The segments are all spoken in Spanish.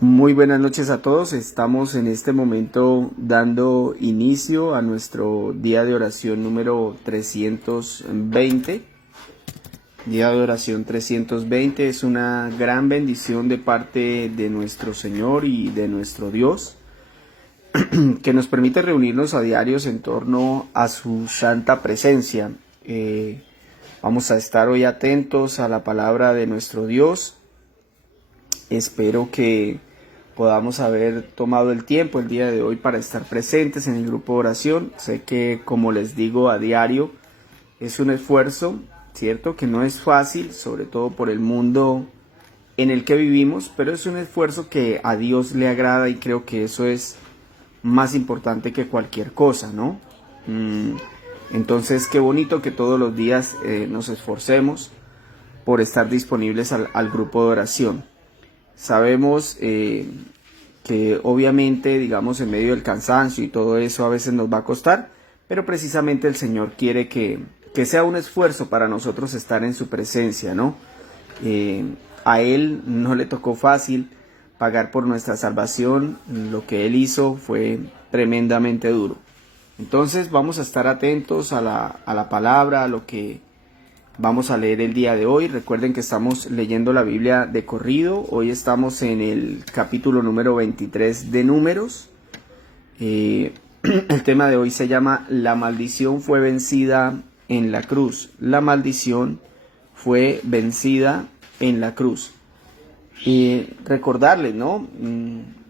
Muy buenas noches a todos. Estamos en este momento dando inicio a nuestro día de oración número 320. Día de oración 320 es una gran bendición de parte de nuestro Señor y de nuestro Dios, que nos permite reunirnos a diarios en torno a su santa presencia. Vamos a estar hoy atentos a la palabra de nuestro Dios. Espero que podamos haber tomado el tiempo el día de hoy para estar presentes en el grupo de oración. Sé que, como les digo a diario, es un esfuerzo, ¿cierto? Que no es fácil, sobre todo por el mundo en el que vivimos, pero es un esfuerzo que a Dios le agrada y creo que eso es más importante que cualquier cosa, ¿no? Entonces, qué bonito que todos los días nos esforcemos por estar disponibles al grupo de oración. Sabemos que obviamente, digamos, en medio del cansancio y todo eso a veces nos va a costar, pero precisamente el Señor quiere que sea un esfuerzo para nosotros estar en su presencia, ¿no? A Él no le tocó fácil pagar por nuestra salvación. Lo que Él hizo fue tremendamente duro. Entonces vamos a estar atentos a la palabra, a lo que vamos a leer el día de hoy. Recuerden que estamos leyendo la Biblia de corrido. Hoy estamos en el capítulo número 23 de Números. El tema de hoy se llama La maldición fue vencida en la cruz. La maldición fue vencida en la cruz. Y recordarles, ¿no?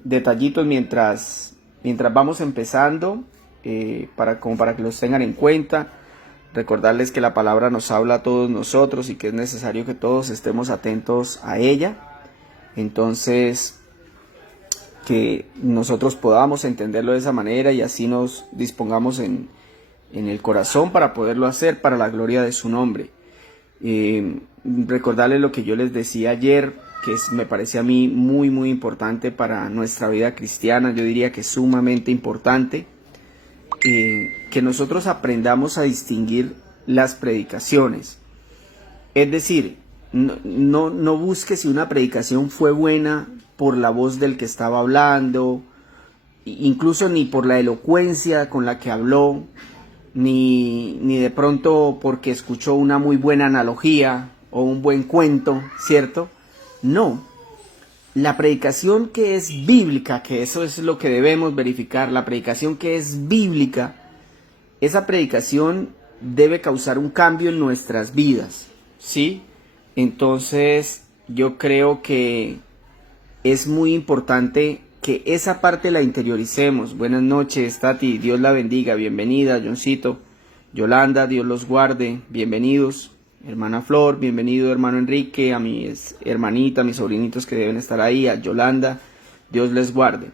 Detallitos mientras vamos empezando, para que los tengan en cuenta. Recordarles que la palabra nos habla a todos nosotros y que es necesario que todos estemos atentos a ella. Entonces, que nosotros podamos entenderlo de esa manera y así nos dispongamos en el corazón para poderlo hacer para la gloria de su nombre. Recordarles lo que yo les decía ayer, que me parece a mí muy muy importante para nuestra vida cristiana. Yo diría que es sumamente importante. Que nosotros aprendamos a distinguir las predicaciones. Es decir, no busque si una predicación fue buena por la voz del que estaba hablando, incluso ni por la elocuencia con la que habló, ni de pronto porque escuchó una muy buena analogía o un buen cuento, ¿cierto? No. La predicación que es bíblica, que eso es lo que debemos verificar, la predicación que es bíblica, esa predicación debe causar un cambio en nuestras vidas, ¿sí? Entonces, yo creo que es muy importante que esa parte la interioricemos. Buenas noches, Tati, Dios la bendiga, bienvenida, Johncito, Yolanda, Dios los guarde, bienvenidos. Hermana Flor, bienvenido hermano Enrique, a mi hermanita, a mis sobrinitos que deben estar ahí, a Yolanda, Dios les guarde.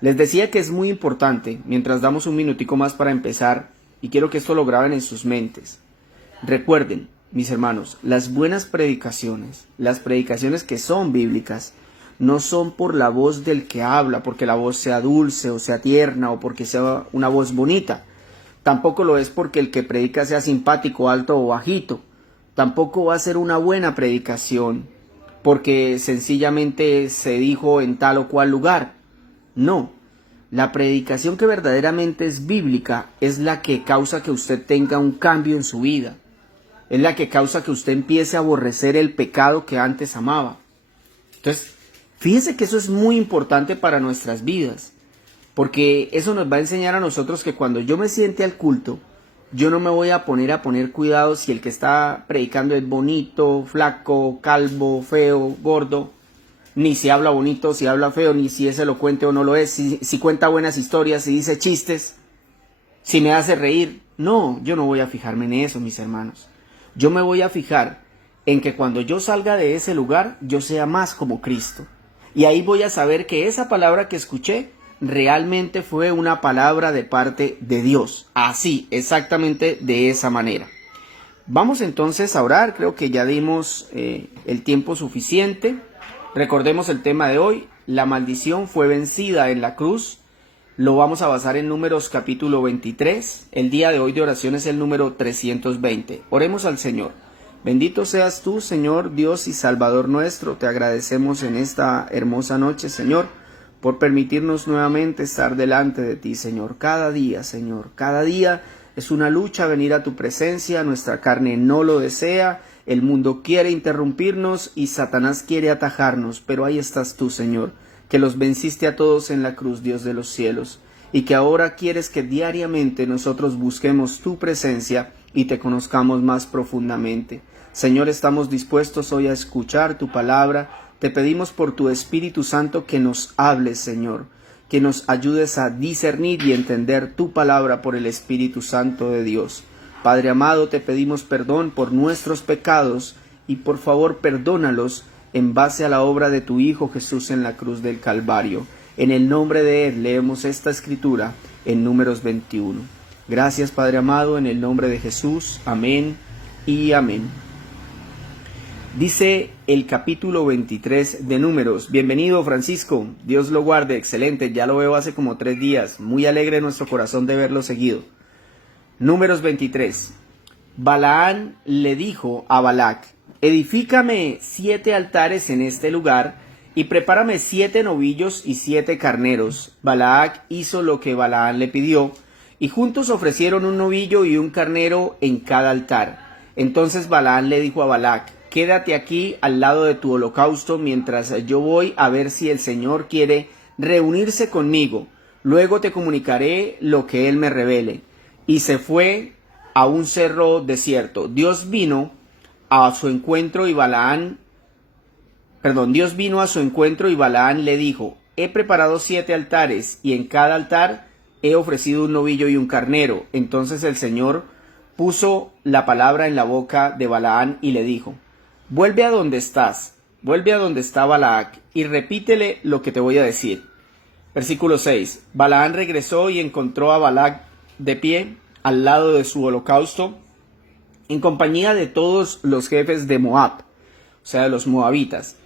Les decía que es muy importante, mientras damos un minutico más para empezar, y quiero que esto lo graben en sus mentes. Recuerden, mis hermanos, las buenas predicaciones, las predicaciones que son bíblicas, no son por la voz del que habla, porque la voz sea dulce o sea tierna o porque sea una voz bonita. Tampoco lo es porque el que predica sea simpático, alto o bajito. Tampoco va a ser una buena predicación porque sencillamente se dijo en tal o cual lugar. No, la predicación que verdaderamente es bíblica es la que causa que usted tenga un cambio en su vida. Es la que causa que usted empiece a aborrecer el pecado que antes amaba. Entonces, fíjese que eso es muy importante para nuestras vidas. Porque eso nos va a enseñar a nosotros que cuando yo me siente al culto, yo no me voy a poner cuidado si el que está predicando es bonito, flaco, calvo, feo, gordo, ni si habla bonito, si habla feo, ni si es elocuente o no lo es, si cuenta buenas historias, si dice chistes, si me hace reír. No, yo no voy a fijarme en eso, mis hermanos. Yo me voy a fijar en que cuando yo salga de ese lugar, yo sea más como Cristo. Y ahí voy a saber que esa palabra que escuché realmente fue una palabra de parte de Dios. Así, exactamente de esa manera. Vamos entonces a orar. Creo que ya dimos el tiempo suficiente. Recordemos el tema de hoy, la maldición fue vencida en la cruz. Lo vamos a basar en Números capítulo 23. El día de hoy de oración es el número 320. Oremos al Señor. Bendito seas tú, Señor, Dios y Salvador nuestro. Te agradecemos en esta hermosa noche, Señor, por permitirnos nuevamente estar delante de ti, Señor. Cada día, Señor, cada día es una lucha venir a tu presencia. Nuestra carne no lo desea. El mundo quiere interrumpirnos y Satanás quiere atajarnos, pero ahí estás tú, Señor, que los venciste a todos en la cruz, Dios de los cielos, y que ahora quieres que diariamente nosotros busquemos tu presencia y te conozcamos más profundamente. Señor, estamos dispuestos hoy a escuchar tu palabra. Te pedimos por tu Espíritu Santo que nos hables, Señor, que nos ayudes a discernir y entender tu palabra por el Espíritu Santo de Dios. Padre amado, te pedimos perdón por nuestros pecados y por favor perdónalos en base a la obra de tu Hijo Jesús en la cruz del Calvario. En el nombre de Él leemos esta escritura en Números 21. Gracias, Padre amado, en el nombre de Jesús. Amén y amén. Dice el capítulo 23 de Números. Bienvenido, Francisco. Dios lo guarde. Excelente. Ya lo veo hace como 3 días. Muy alegre nuestro corazón de verlo seguido. Números 23. Balaán le dijo a Balac: edifícame 7 altares en este lugar y prepárame 7 novillos y 7 carneros. Balac hizo lo que Balaán le pidió, y juntos ofrecieron un novillo y un carnero en cada altar. Entonces Balaán le dijo a Balac: quédate aquí al lado de tu holocausto mientras yo voy a ver si el Señor quiere reunirse conmigo. Luego te comunicaré lo que Él me revele. Y se fue a un cerro desierto. Dios vino a su encuentro y Balaán le dijo: he preparado 7 altares y en cada altar he ofrecido un novillo y un carnero. Entonces el Señor puso la palabra en la boca de Balaán y le dijo: vuelve a donde estás, vuelve a donde está Balac y repítele lo que te voy a decir. Versículo 6. Balaán regresó y encontró a Balac de pie al lado de su holocausto, en compañía de todos los jefes de Moab, o sea, de los moabitas.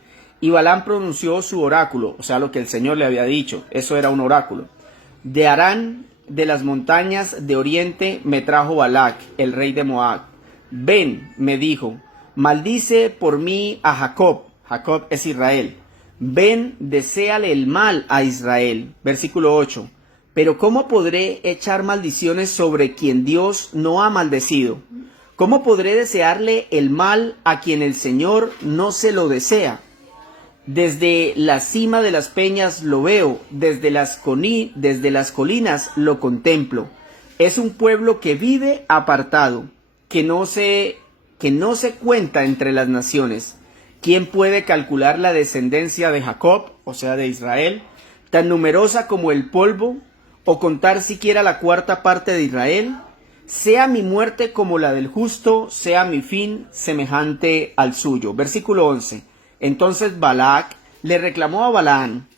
Y Balaam pronunció su oráculo, o sea, lo que el Señor le había dicho. Eso era un oráculo. De Harán, de las montañas de oriente, me trajo Balac, el rey de Moab. Ven, me dijo, maldice por mí a Jacob. Jacob es Israel. Ven, deséale el mal a Israel. Versículo 8. Pero ¿cómo podré echar maldiciones sobre quien Dios no ha maldecido? ¿Cómo podré desearle el mal a quien el Señor no se lo desea? Desde la cima de las peñas lo veo, desde las colinas lo contemplo. Es un pueblo que vive apartado, que no se cuenta entre las naciones. ¿Quién puede calcular la descendencia de Jacob, o sea, de Israel, tan numerosa como el polvo, o contar siquiera la 4ª parte de Israel? Sea mi muerte como la del justo, sea mi fin semejante al suyo. Versículo 11. Entonces Balac le reclamó a Balaán: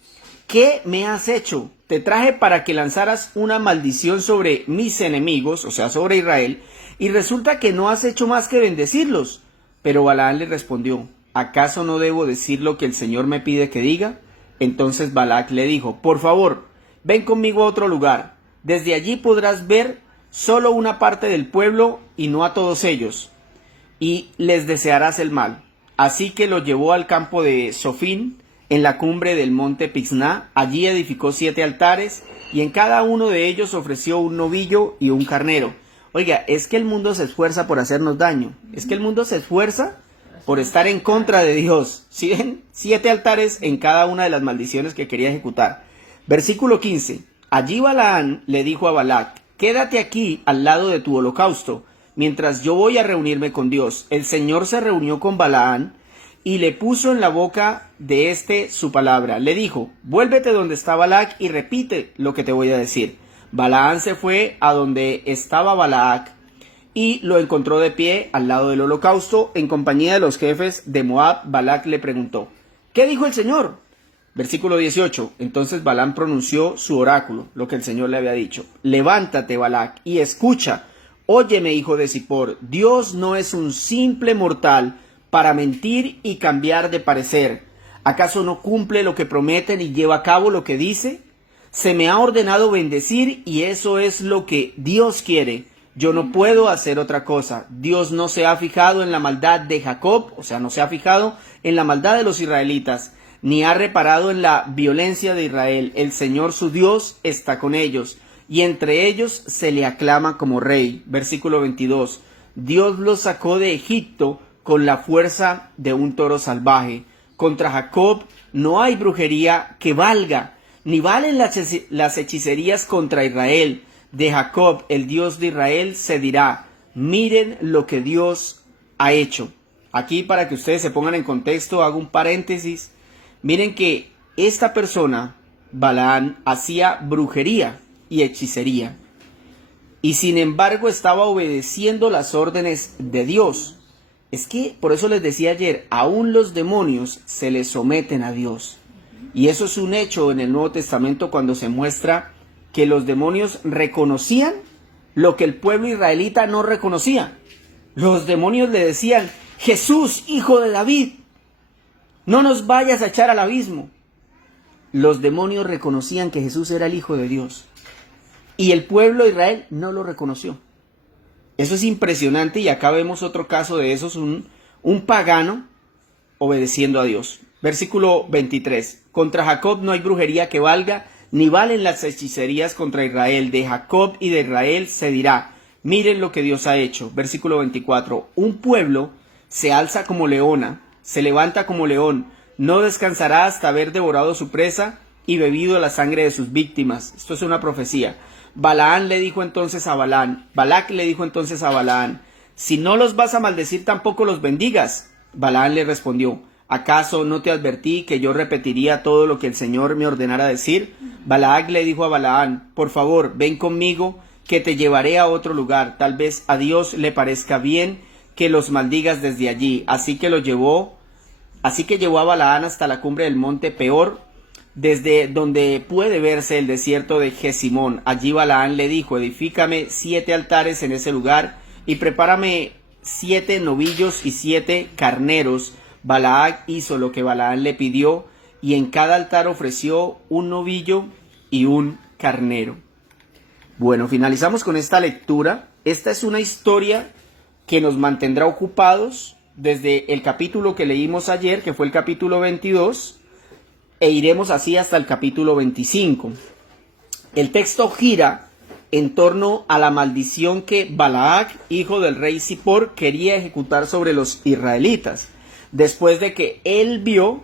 ¿qué me has hecho? Te traje para que lanzaras una maldición sobre mis enemigos, o sea, sobre Israel, y resulta que no has hecho más que bendecirlos. Pero Balaán le respondió: ¿acaso no debo decir lo que el Señor me pide que diga? Entonces Balac le dijo: por favor, ven conmigo a otro lugar. Desde allí podrás ver solo una parte del pueblo y no a todos ellos, y les desearás el mal. Así que lo llevó al campo de Sofín, en la cumbre del monte Pisná. Allí edificó 7 altares, y en cada uno de ellos ofreció un novillo y un carnero. Oiga, es que el mundo se esfuerza por hacernos daño. Es que el mundo se esfuerza por estar en contra de Dios. ¿Sí ven? 7 altares en cada una de las maldiciones que quería ejecutar. Versículo 15. Allí Balaán le dijo a Balac: quédate aquí al lado de tu holocausto, mientras yo voy a reunirme con Dios. El Señor se reunió con Balaán y le puso en la boca de éste su palabra. Le dijo: vuélvete donde está Balac y repite lo que te voy a decir. Balaán se fue a donde estaba Balac y lo encontró de pie al lado del holocausto en compañía de los jefes de Moab. Balac le preguntó: ¿qué dijo el Señor? Versículo 18. Entonces Balaam pronunció su oráculo, lo que el Señor le había dicho. Levántate, Balac, y escucha. Óyeme, hijo de Zippor, Dios no es un simple mortal para mentir y cambiar de parecer. ¿Acaso no cumple lo que promete ni lleva a cabo lo que dice? Se me ha ordenado bendecir y eso es lo que Dios quiere. Yo no puedo hacer otra cosa. Dios no se ha fijado en la maldad de Jacob, o sea, no se ha fijado en la maldad de los israelitas, ni ha reparado en la violencia de Israel. El Señor su Dios está con ellos, y entre ellos se le aclama como rey. Versículo 22. Dios los sacó de Egipto con la fuerza de un toro salvaje. Contra Jacob no hay brujería que valga, ni valen las hechicerías contra Israel. De Jacob, el Dios de Israel, se dirá: miren lo que Dios ha hecho. Aquí, para que ustedes se pongan en contexto, hago un paréntesis. Miren que esta persona, Balaán, hacía brujería y hechicería, y sin embargo estaba obedeciendo las órdenes de Dios. Es que, por eso les decía ayer, aún los demonios se les someten a Dios. Y eso es un hecho en el Nuevo Testamento, cuando se muestra que los demonios reconocían lo que el pueblo israelita no reconocía. Los demonios le decían: Jesús, hijo de David, no nos vayas a echar al abismo. Los demonios reconocían que Jesús era el Hijo de Dios, y el pueblo de Israel no lo reconoció. Eso es impresionante, y acá vemos otro caso de esos, un pagano obedeciendo a Dios. Versículo 23. Contra Jacob no hay brujería que valga, ni valen las hechicerías contra Israel. De Jacob y de Israel se dirá: miren lo que Dios ha hecho. Versículo 24. Un pueblo se alza como leona, se levanta como león, no descansará hasta haber devorado su presa y bebido la sangre de sus víctimas. Esto es una profecía. Balac le dijo entonces a Balaán: si no los vas a maldecir, tampoco los bendigas. Balaán le respondió: ¿acaso no te advertí que yo repetiría todo lo que el Señor me ordenara decir? Balac le dijo a Balaán: por favor, ven conmigo, que te llevaré a otro lugar. Tal vez a Dios le parezca bien que los maldigas desde allí. Así que llevó a Balaán hasta la cumbre del monte Peor, desde donde puede verse el desierto de Gesimón. Allí Balaán le dijo: edifícame 7 altares en ese lugar y prepárame 7 novillos y 7 carneros. Balac hizo lo que Balaán le pidió, y en cada altar ofreció un novillo y un carnero. Bueno, finalizamos con esta lectura. Esta es una historia que nos mantendrá ocupados desde el capítulo que leímos ayer, que fue el capítulo 22, e iremos así hasta el capítulo 25. El texto gira en torno a la maldición que Balac, hijo del rey Zippor, quería ejecutar sobre los israelitas, después de que él vio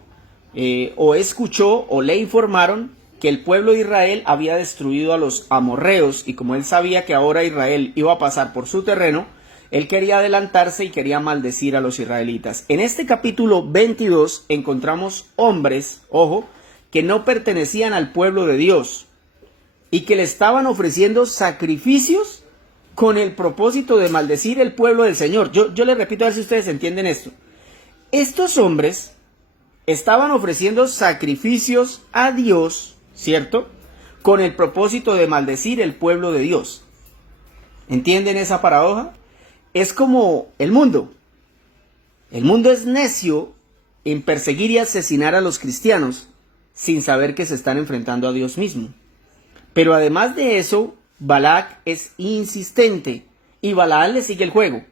o escuchó o le informaron que el pueblo de Israel había destruido a los amorreos, y como él sabía que ahora Israel iba a pasar por su terreno, él quería adelantarse y quería maldecir a los israelitas. En este capítulo 22 encontramos hombres, ojo, que no pertenecían al pueblo de Dios y que le estaban ofreciendo sacrificios con el propósito de maldecir el pueblo del Señor. Yo les repito a ver si ustedes entienden esto. Estos hombres estaban ofreciendo sacrificios a Dios, ¿cierto?, con el propósito de maldecir el pueblo de Dios. ¿Entienden esa paradoja? Es como el mundo. El mundo es necio en perseguir y asesinar a los cristianos sin saber que se están enfrentando a Dios mismo. Pero además de eso, Balac es insistente y Balaán le sigue el juego.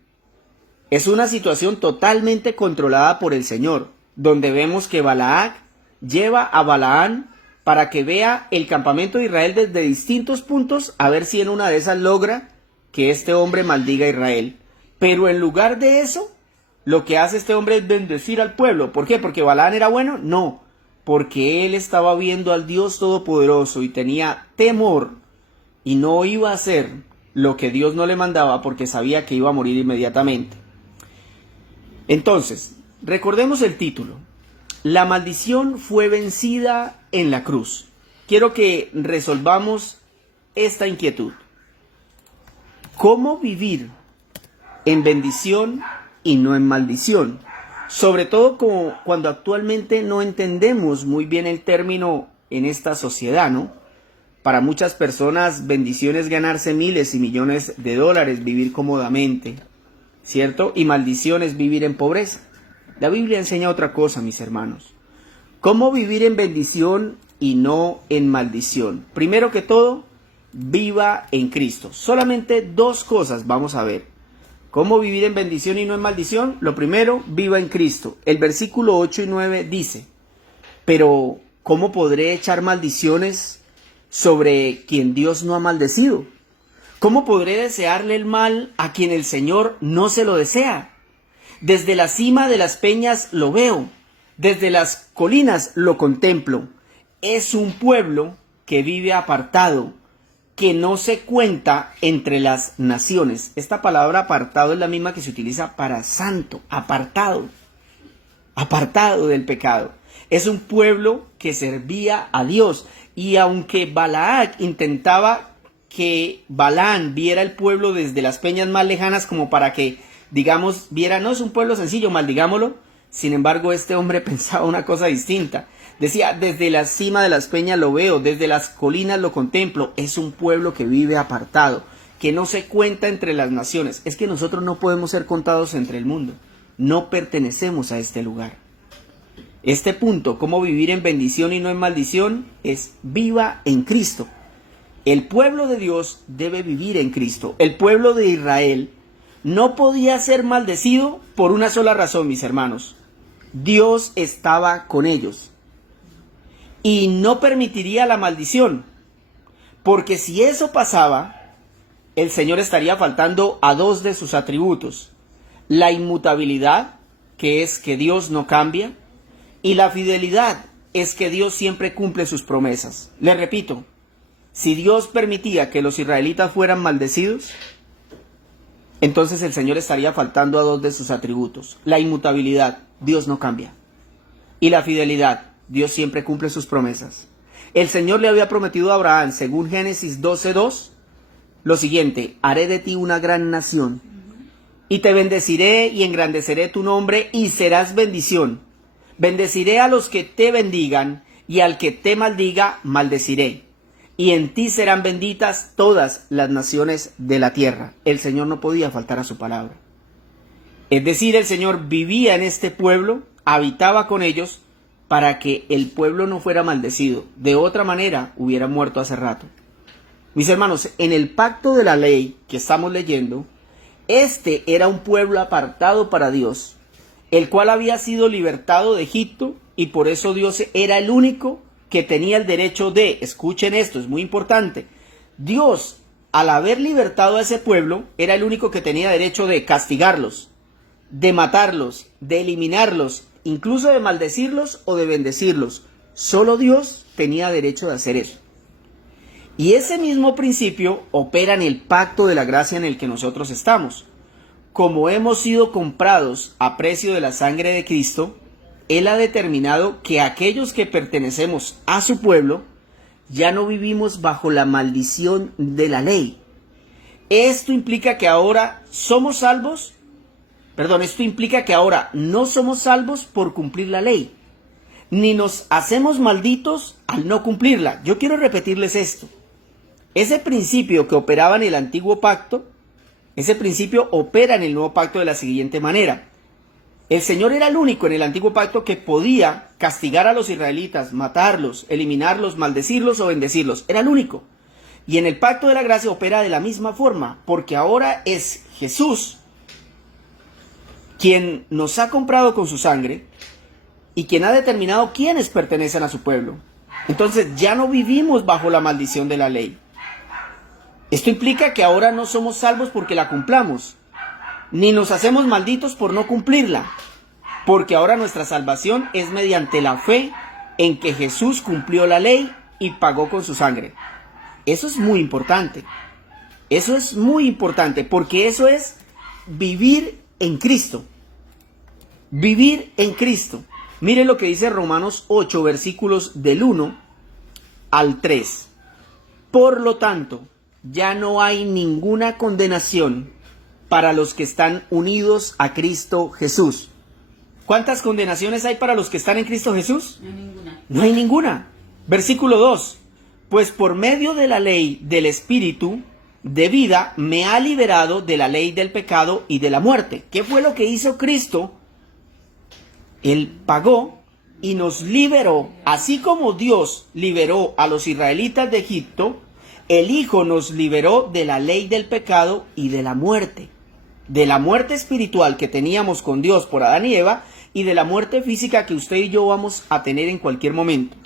Es una situación totalmente controlada por el Señor, donde vemos que Balac lleva a Balaán para que vea el campamento de Israel desde distintos puntos, a ver si en una de esas logra que este hombre maldiga a Israel. Pero en lugar de eso, lo que hace este hombre es bendecir al pueblo. ¿Por qué? ¿Porque Balaán era bueno? No, porque él estaba viendo al Dios Todopoderoso y tenía temor y no iba a hacer lo que Dios no le mandaba porque sabía que iba a morir inmediatamente. Entonces, recordemos el título: la maldición fue vencida en la cruz. Quiero que resolvamos esta inquietud. ¿Cómo vivir en bendición y no en maldición? Sobre todo cuando actualmente no entendemos muy bien el término en esta sociedad, ¿no? Para muchas personas, bendición es ganarse miles y millones de dólares, vivir cómodamente, ¿cierto? Y maldición es vivir en pobreza. La Biblia enseña otra cosa, mis hermanos. ¿Cómo vivir en bendición y no en maldición? Primero que todo, viva en Cristo. Solamente dos cosas vamos a ver. ¿Cómo vivir en bendición y no en maldición? Lo primero, viva en Cristo. El versículo 8 y 9 dice, pero ¿cómo podré echar maldiciones sobre quien Dios no ha maldecido? ¿Cómo podré desearle el mal a quien el Señor no se lo desea? Desde la cima de las peñas lo veo, desde las colinas lo contemplo. Es un pueblo que vive apartado, que no se cuenta entre las naciones. Esta palabra apartado es la misma que se utiliza para santo, apartado del pecado. Es un pueblo que servía a Dios. Y aunque Balac intentaba que Balaam viera el pueblo desde las peñas más lejanas como para que, digamos, viera, no es un pueblo sencillo, maldigámoslo. Sin embargo, este hombre pensaba una cosa distinta. Decía, desde la cima de las peñas lo veo, desde las colinas lo contemplo. Es un pueblo que vive apartado, que no se cuenta entre las naciones. Es que nosotros no podemos ser contados entre el mundo. No pertenecemos a este lugar. Este punto, cómo vivir en bendición y no en maldición, es viva en Cristo. El pueblo de Dios debe vivir en Cristo. El pueblo de Israel no podía ser maldecido por una sola razón, mis hermanos. Dios estaba con ellos y no permitiría la maldición, porque si eso pasaba, el Señor estaría faltando a dos de sus atributos: la inmutabilidad, que es que Dios no cambia, y la fidelidad, es que Dios siempre cumple sus promesas. Les repito, si Dios permitía que los israelitas fueran maldecidos, entonces el Señor estaría faltando a dos de sus atributos: la inmutabilidad, Dios no cambia, y la fidelidad, Dios siempre cumple sus promesas. El Señor le había prometido a Abraham, según Génesis 12:2, lo siguiente: haré de ti una gran nación, y te bendeciré y engrandeceré tu nombre, y serás bendición. Bendeciré a los que te bendigan, y al que te maldiga, maldeciré. Y en ti serán benditas todas las naciones de la tierra. El Señor no podía faltar a su palabra. Es decir, el Señor vivía en este pueblo, habitaba con ellos, para que el pueblo no fuera maldecido. De otra manera, hubiera muerto hace rato. Mis hermanos, en el pacto de la ley que estamos leyendo, este era un pueblo apartado para Dios, el cual había sido libertado de Egipto, y por eso Dios era el único que tenía el derecho de, escuchen esto, es muy importante, Dios, al haber libertado a ese pueblo, era el único que tenía derecho de castigarlos, de matarlos, de eliminarlos, incluso de maldecirlos o de bendecirlos. Solo Dios tenía derecho de hacer eso. Y ese mismo principio opera en el pacto de la gracia en el que nosotros estamos. Como hemos sido comprados a precio de la sangre de Cristo, Él ha determinado que aquellos que pertenecemos a su pueblo ya no vivimos bajo la maldición de la ley. Esto implica que ahora somos salvos, esto implica que ahora no somos salvos por cumplir la ley, ni nos hacemos malditos al no cumplirla. Yo quiero repetirles esto. Ese principio que operaba en el antiguo pacto, ese principio opera en el nuevo pacto de la siguiente manera. El Señor era el único en el antiguo pacto que podía castigar a los israelitas, matarlos, eliminarlos, maldecirlos o bendecirlos. Era el único. Y en el pacto de la gracia opera de la misma forma, porque ahora es Jesús quien nos ha comprado con su sangre y quien ha determinado quiénes pertenecen a su pueblo. Entonces ya no vivimos bajo la maldición de la ley. Esto implica que ahora no somos salvos porque la cumplamos, ni nos hacemos malditos por no cumplirla, porque ahora nuestra salvación es mediante la fe en que Jesús cumplió la ley y pagó con su sangre. Eso es muy importante. Eso es muy importante, porque eso es vivir en Cristo. Vivir en Cristo. Miren lo que dice Romanos 8, versículos del 1 al 3. Por lo tanto, ya no hay ninguna condenación para los que están unidos a Cristo Jesús. ¿Cuántas condenaciones hay para los que están en Cristo Jesús? No hay ninguna. No hay ninguna. Versículo 2. Pues por medio de la ley del Espíritu de vida me ha liberado de la ley del pecado y de la muerte. ¿Qué fue lo que hizo Cristo? Él pagó y nos liberó, así como Dios liberó a los israelitas de Egipto, el Hijo nos liberó de la ley del pecado y de la muerte espiritual que teníamos con Dios por Adán y Eva, y de la muerte física que usted y yo vamos a tener en cualquier momento.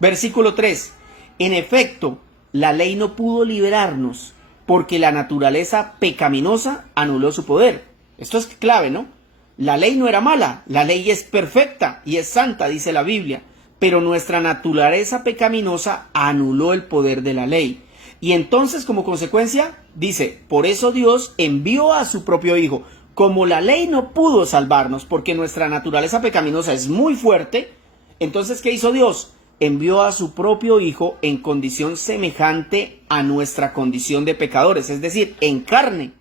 Versículo 3. En efecto, la ley no pudo liberarnos, porque la naturaleza pecaminosa anuló su poder. Esto es clave, ¿no? La ley no era mala, la ley es perfecta y es santa, dice la Biblia, pero nuestra naturaleza pecaminosa anuló el poder de la ley. Y entonces, como consecuencia, dice, por eso Dios envió a su propio Hijo. Como la ley no pudo salvarnos, porque nuestra naturaleza pecaminosa es muy fuerte, entonces, ¿qué hizo Dios? Envió a su propio Hijo en condición semejante a nuestra condición de pecadores, es decir, en carne,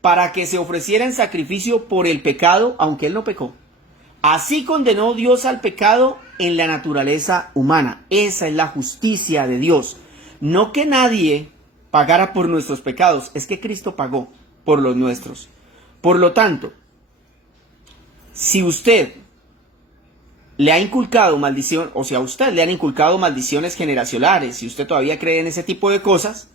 para que se ofreciera en sacrificio por el pecado, aunque Él no pecó. Así condenó Dios al pecado en la naturaleza humana. Esa es la justicia de Dios. No que nadie pagara por nuestros pecados, es que Cristo pagó por los nuestros. Por lo tanto, si usted le ha inculcado maldición, o si a usted le han inculcado maldiciones generacionales, si usted todavía cree en ese tipo de cosas,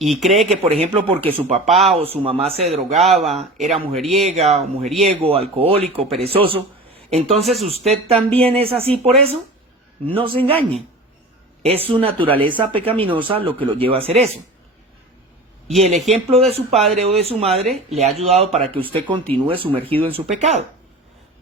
y cree que, por ejemplo, porque su papá o su mamá se drogaba, era mujeriega o mujeriego, alcohólico, perezoso, entonces usted también es así por eso, no se engañe. Es su naturaleza pecaminosa lo que lo lleva a hacer eso. Y el ejemplo de su padre o de su madre le ha ayudado para que usted continúe sumergido en su pecado.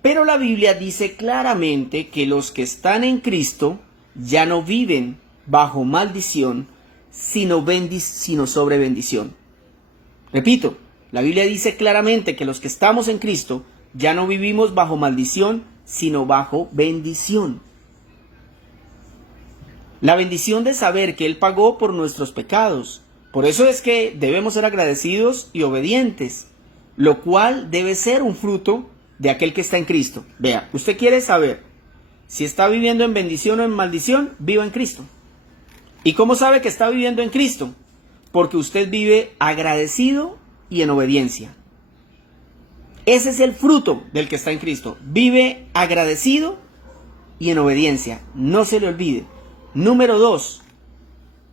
Pero la Biblia dice claramente que los que están en Cristo ya no viven bajo maldición, sino sobre bendición. Repito, la Biblia dice claramente que los que estamos en Cristo ya no vivimos bajo maldición, sino bajo bendición. La bendición de saber que Él pagó por nuestros pecados. Por eso es que debemos ser agradecidos y obedientes, lo cual debe ser un fruto de aquel que está en Cristo. Vea, usted quiere saber si está viviendo en bendición o en maldición, viva en Cristo. ¿Y cómo sabe que está viviendo en Cristo? Porque usted vive agradecido y en obediencia. Ese es el fruto del que está en Cristo. Vive agradecido y en obediencia. No se le olvide. Número 2.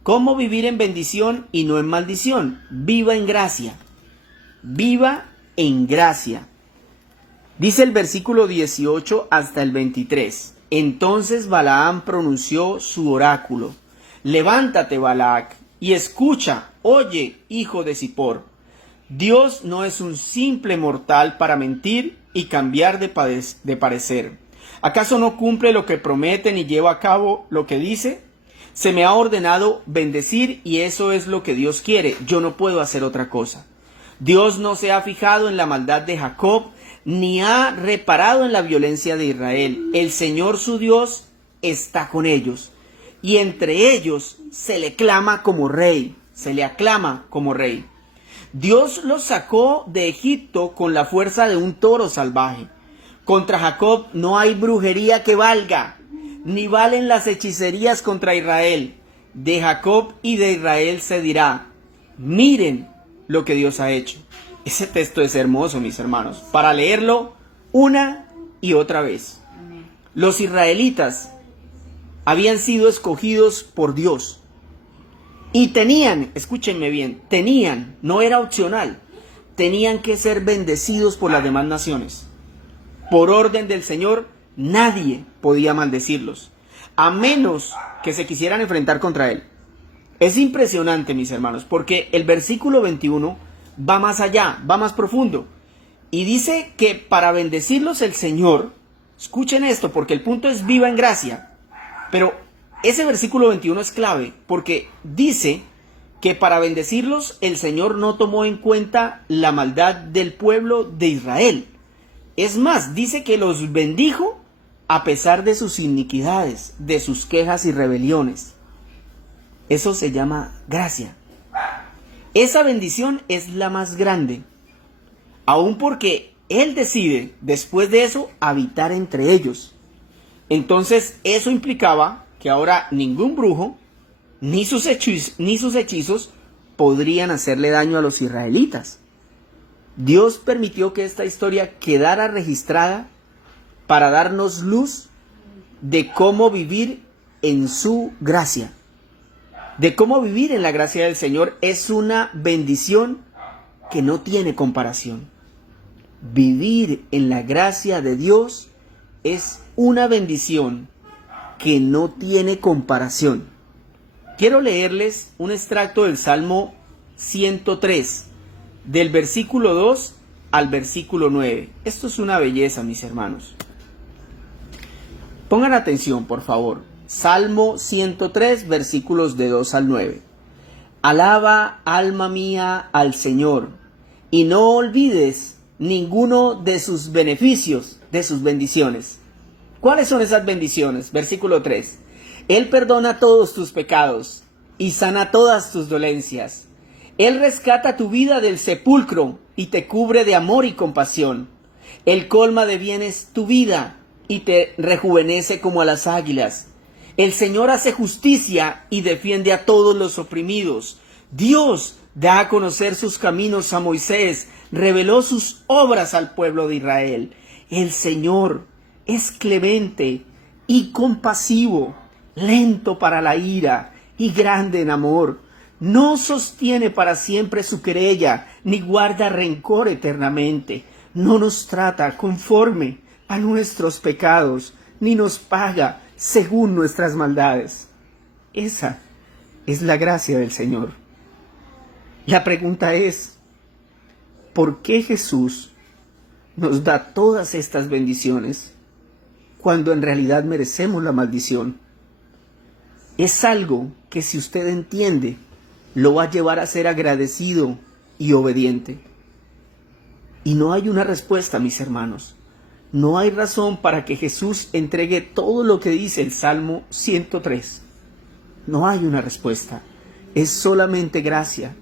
¿Cómo vivir en bendición y no en maldición? Viva en gracia. Viva en gracia. Dice el versículo 18 hasta el 23. Entonces Balaam pronunció su oráculo. Levántate, Balac, y escucha, oye, hijo de Zippor. Dios no es un simple mortal para mentir y cambiar de parecer. ¿Acaso no cumple lo que promete ni lleva a cabo lo que dice? Se me ha ordenado bendecir y eso es lo que Dios quiere. Yo no puedo hacer otra cosa. Dios no se ha fijado en la maldad de Jacob, ni ha reparado en la violencia de Israel. El Señor su Dios está con ellos, y entre ellos se le clama como rey, se le aclama como rey. Dios los sacó de Egipto con la fuerza de un toro salvaje. Contra Jacob no hay brujería que valga, ni valen las hechicerías contra Israel. De Jacob y de Israel se dirá, miren lo que Dios ha hecho. Ese texto es hermoso, mis hermanos, para leerlo una y otra vez. Los israelitas habían sido escogidos por Dios y tenían, escúchenme bien, no era opcional, tenían que ser bendecidos por las demás naciones. Por orden del Señor, nadie podía maldecirlos, a menos que se quisieran enfrentar contra Él. Es impresionante, mis hermanos, porque el versículo 21 va más allá, va más profundo. Y dice que para bendecirlos el Señor, escuchen esto, porque el punto es viva en gracia. Pero ese versículo 21 es clave, porque dice que para bendecirlos el Señor no tomó en cuenta la maldad del pueblo de Israel. Es más, dice que los bendijo a pesar de sus iniquidades, de sus quejas y rebeliones. Eso se llama gracia. Esa bendición es la más grande, aun porque Él decide, después de eso, habitar entre ellos. Entonces, eso implicaba que ahora ningún brujo, ni sus hechizos, podrían hacerle daño a los israelitas. Dios permitió que esta historia quedara registrada para darnos luz de cómo vivir en su gracia. De cómo vivir en la gracia del Señor es una bendición que no tiene comparación. Vivir en la gracia de Dios es una bendición que no tiene comparación. Quiero leerles un extracto del Salmo 103, del versículo 2 al versículo 9. Esto es una belleza, mis hermanos. Pongan atención, por favor. Salmo 103, versículos de 2 al 9. Alaba, alma mía, al Señor, y no olvides ninguno de sus beneficios, de sus bendiciones. ¿Cuáles son esas bendiciones? Versículo 3. Él perdona todos tus pecados y sana todas tus dolencias. Él rescata tu vida del sepulcro y te cubre de amor y compasión. Él colma de bienes tu vida y te rejuvenece como a las águilas. El Señor hace justicia y defiende a todos los oprimidos. Dios da a conocer sus caminos a Moisés, reveló sus obras al pueblo de Israel. El Señor es clemente y compasivo, lento para la ira y grande en amor. No sostiene para siempre su querella, ni guarda rencor eternamente. No nos trata conforme a nuestros pecados, ni nos paga según nuestras maldades. Esa es la gracia del Señor. La pregunta es, ¿por qué Jesús nos da todas estas bendiciones cuando en realidad merecemos la maldición? Es algo que, si usted entiende, lo va a llevar a ser agradecido y obediente. Y no hay una respuesta, mis hermanos. No hay razón para que Jesús entregue todo lo que dice el Salmo 103. No hay una respuesta. Es solamente gracia.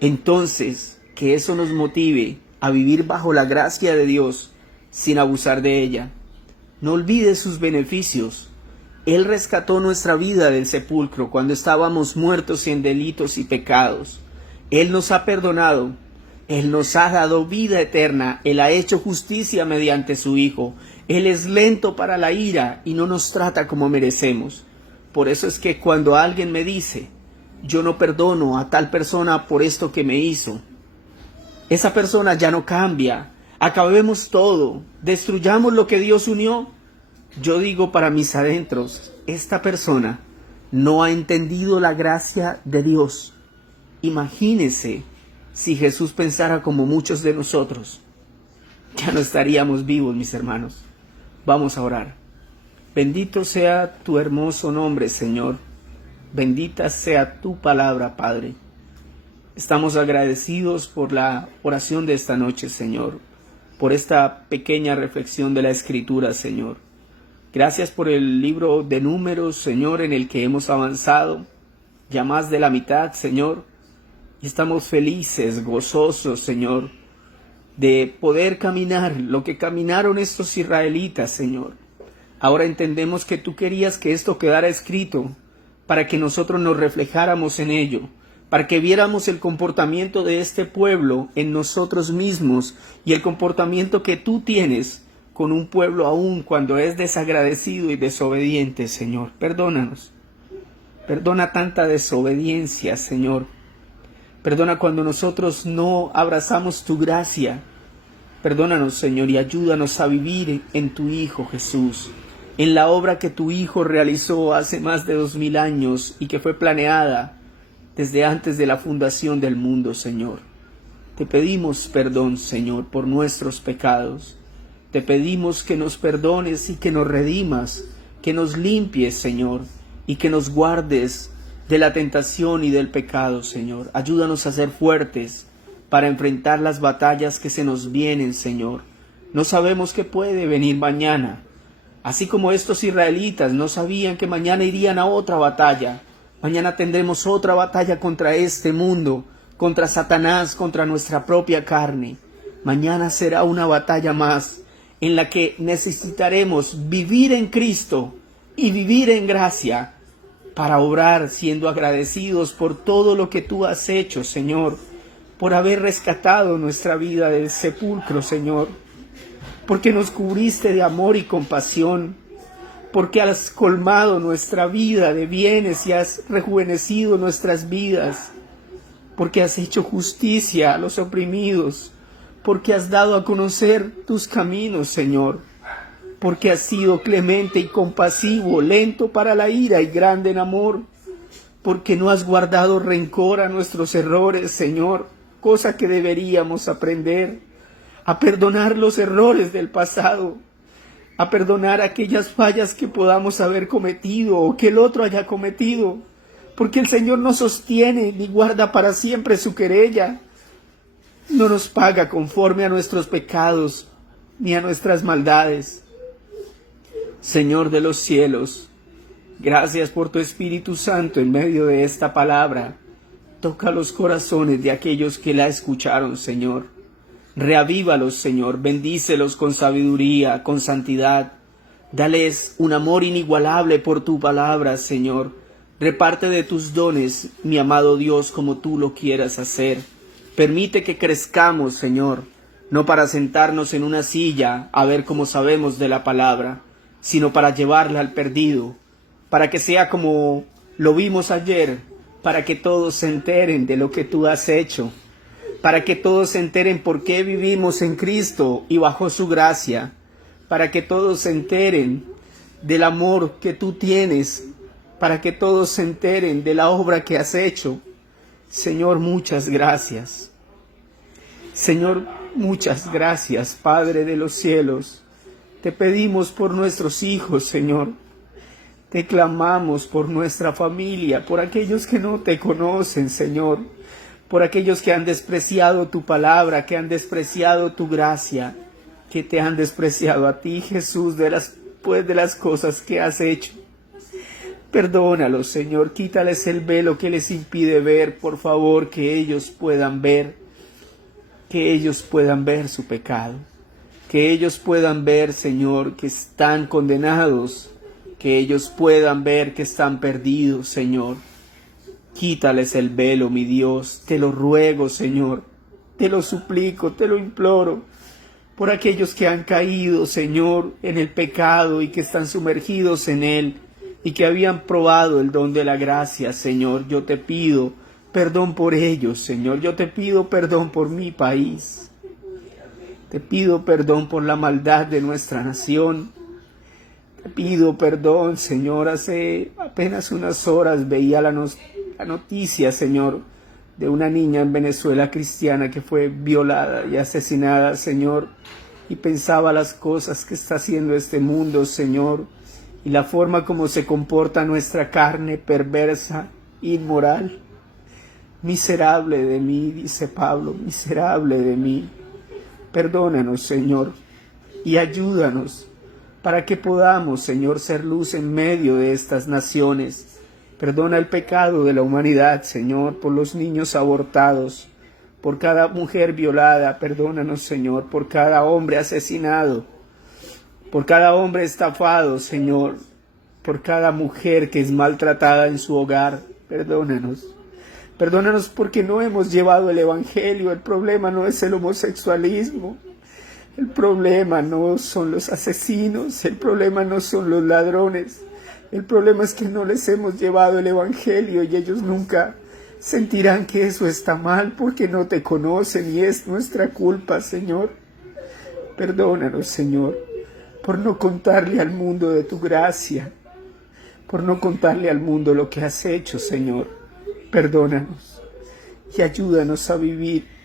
Entonces, que eso nos motive a vivir bajo la gracia de Dios sin abusar de ella. No olvides sus beneficios. Él rescató nuestra vida del sepulcro cuando estábamos muertos en delitos y pecados. Él nos ha perdonado. Él nos ha dado vida eterna. Él ha hecho justicia mediante su Hijo. Él es lento para la ira y no nos trata como merecemos. Por eso es que cuando alguien me dice, yo no perdono a tal persona por esto que me hizo, esa persona ya no cambia. Acabemos todo. Destruyamos lo que Dios unió. Yo digo para mis adentros, esta persona no ha entendido la gracia de Dios. Imagínense si Jesús pensara como muchos de nosotros. Ya no estaríamos vivos, mis hermanos. Vamos a orar. Bendito sea tu hermoso nombre, Señor. Bendita sea tu palabra, Padre. Estamos agradecidos por la oración de esta noche, Señor, por esta pequeña reflexión de la Escritura, Señor. Gracias por el libro de Números, Señor, en el que hemos avanzado ya más de la mitad, Señor. Y estamos felices, gozosos, Señor, de poder caminar lo que caminaron estos israelitas, Señor. Ahora entendemos que tú querías que esto quedara escrito para que nosotros nos reflejáramos en ello, para que viéramos el comportamiento de este pueblo en nosotros mismos y el comportamiento que tú tienes con un pueblo aún cuando es desagradecido y desobediente, Señor. Perdónanos. Perdona tanta desobediencia, Señor. Perdona cuando nosotros no abrazamos tu gracia. Perdónanos, Señor, y ayúdanos a vivir en tu Hijo Jesús, en la obra que tu Hijo realizó hace más de 2000 años y que fue planeada desde antes de la fundación del mundo, Señor. Te pedimos perdón, Señor, por nuestros pecados. Te pedimos que nos perdones y que nos redimas, que nos limpies, Señor, y que nos guardes de la tentación y del pecado, Señor. Ayúdanos a ser fuertes para enfrentar las batallas que se nos vienen, Señor. No sabemos qué puede venir mañana. Así como estos israelitas no sabían que mañana irían a otra batalla. Mañana tendremos otra batalla contra este mundo, contra Satanás, contra nuestra propia carne. Mañana será una batalla más en la que necesitaremos vivir en Cristo y vivir en gracia para obrar siendo agradecidos por todo lo que tú has hecho, Señor, por haber rescatado nuestra vida del sepulcro, Señor, porque nos cubriste de amor y compasión, porque has colmado nuestra vida de bienes y has rejuvenecido nuestras vidas, porque has hecho justicia a los oprimidos, porque has dado a conocer tus caminos, Señor, porque has sido clemente y compasivo, lento para la ira y grande en amor, porque no has guardado rencor a nuestros errores, Señor, cosa que deberíamos aprender, a perdonar los errores del pasado, a perdonar aquellas fallas que podamos haber cometido o que el otro haya cometido, porque el Señor no sostiene ni guarda para siempre su querella, no nos paga conforme a nuestros pecados ni a nuestras maldades. Señor de los cielos, gracias por tu Espíritu Santo en medio de esta palabra. Toca los corazones de aquellos que la escucharon, Señor. Reavívalos, Señor, bendícelos con sabiduría, con santidad. Dales un amor inigualable por tu palabra, Señor. Reparte de tus dones, mi amado Dios, como tú lo quieras hacer. Permite que crezcamos, Señor, no para sentarnos en una silla a ver cómo sabemos de la palabra, sino para llevarla al perdido, para que sea como lo vimos ayer, para que todos se enteren de lo que tú has hecho, para que todos se enteren por qué vivimos en Cristo y bajo su gracia, para que todos se enteren del amor que tú tienes, para que todos se enteren de la obra que has hecho. Señor, muchas gracias. Señor, muchas gracias, Padre de los cielos. Te pedimos por nuestros hijos, Señor. Te clamamos por nuestra familia, por aquellos que no te conocen, Señor. Por aquellos que han despreciado tu palabra, que han despreciado tu gracia, que te han despreciado a ti, Jesús, de las cosas que has hecho. Perdónalos, Señor, quítales el velo que les impide ver, por favor, que ellos puedan ver su pecado, que ellos puedan ver, Señor, que están condenados, que ellos puedan ver que están perdidos, Señor. Quítales el velo, mi Dios, te lo ruego, Señor, te lo suplico, te lo imploro, por aquellos que han caído, Señor, en el pecado y que están sumergidos en él y que habían probado el don de la gracia, Señor. Yo te pido perdón por ellos, Señor, yo te pido perdón por mi país, te pido perdón por la maldad de nuestra nación. Te pido perdón, Señor. Hace apenas unas horas veía la noticia, Señor, de una niña en Venezuela cristiana que fue violada y asesinada, Señor, y pensaba las cosas que está haciendo este mundo, Señor, y la forma como se comporta nuestra carne perversa, inmoral. Miserable de mí, dice Pablo, miserable de mí. Perdónanos, Señor, y ayúdanos para que podamos, Señor, ser luz en medio de estas naciones. Perdona el pecado de la humanidad, Señor, por los niños abortados, por cada mujer violada. Perdónanos, Señor, por cada hombre asesinado, por cada hombre estafado, Señor, por cada mujer que es maltratada en su hogar. Perdónanos. Perdónanos porque no hemos llevado el Evangelio. El problema no es el homosexualismo. El problema no son los asesinos, el problema no son los ladrones, el problema es que no les hemos llevado el Evangelio y ellos nunca sentirán que eso está mal porque no te conocen y es nuestra culpa, Señor. Perdónanos, Señor, por no contarle al mundo de tu gracia, por no contarle al mundo lo que has hecho, Señor. Perdónanos y ayúdanos a vivir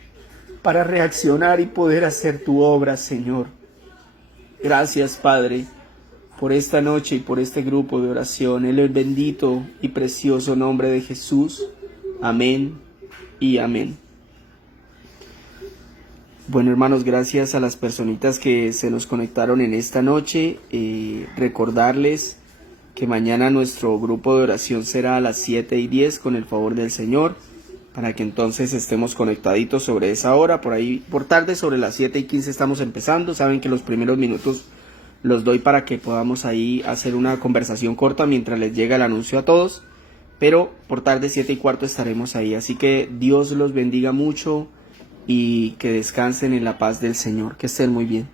para reaccionar y poder hacer tu obra, Señor. Gracias, Padre, por esta noche y por este grupo de oración. En el bendito y precioso nombre de Jesús. Amén y amén. Bueno, hermanos, gracias a las personitas que se nos conectaron en esta noche. Recordarles que mañana nuestro grupo de oración será a las 7:10 con el favor del Señor, para que entonces estemos conectaditos sobre esa hora. Por ahí, por tarde, sobre las 7:15 estamos empezando. Saben que los primeros minutos los doy para que podamos ahí hacer una conversación corta mientras les llega el anuncio a todos. Pero por tarde, 7:15 estaremos ahí. Así que Dios los bendiga mucho y que descansen en la paz del Señor. Que estén muy bien.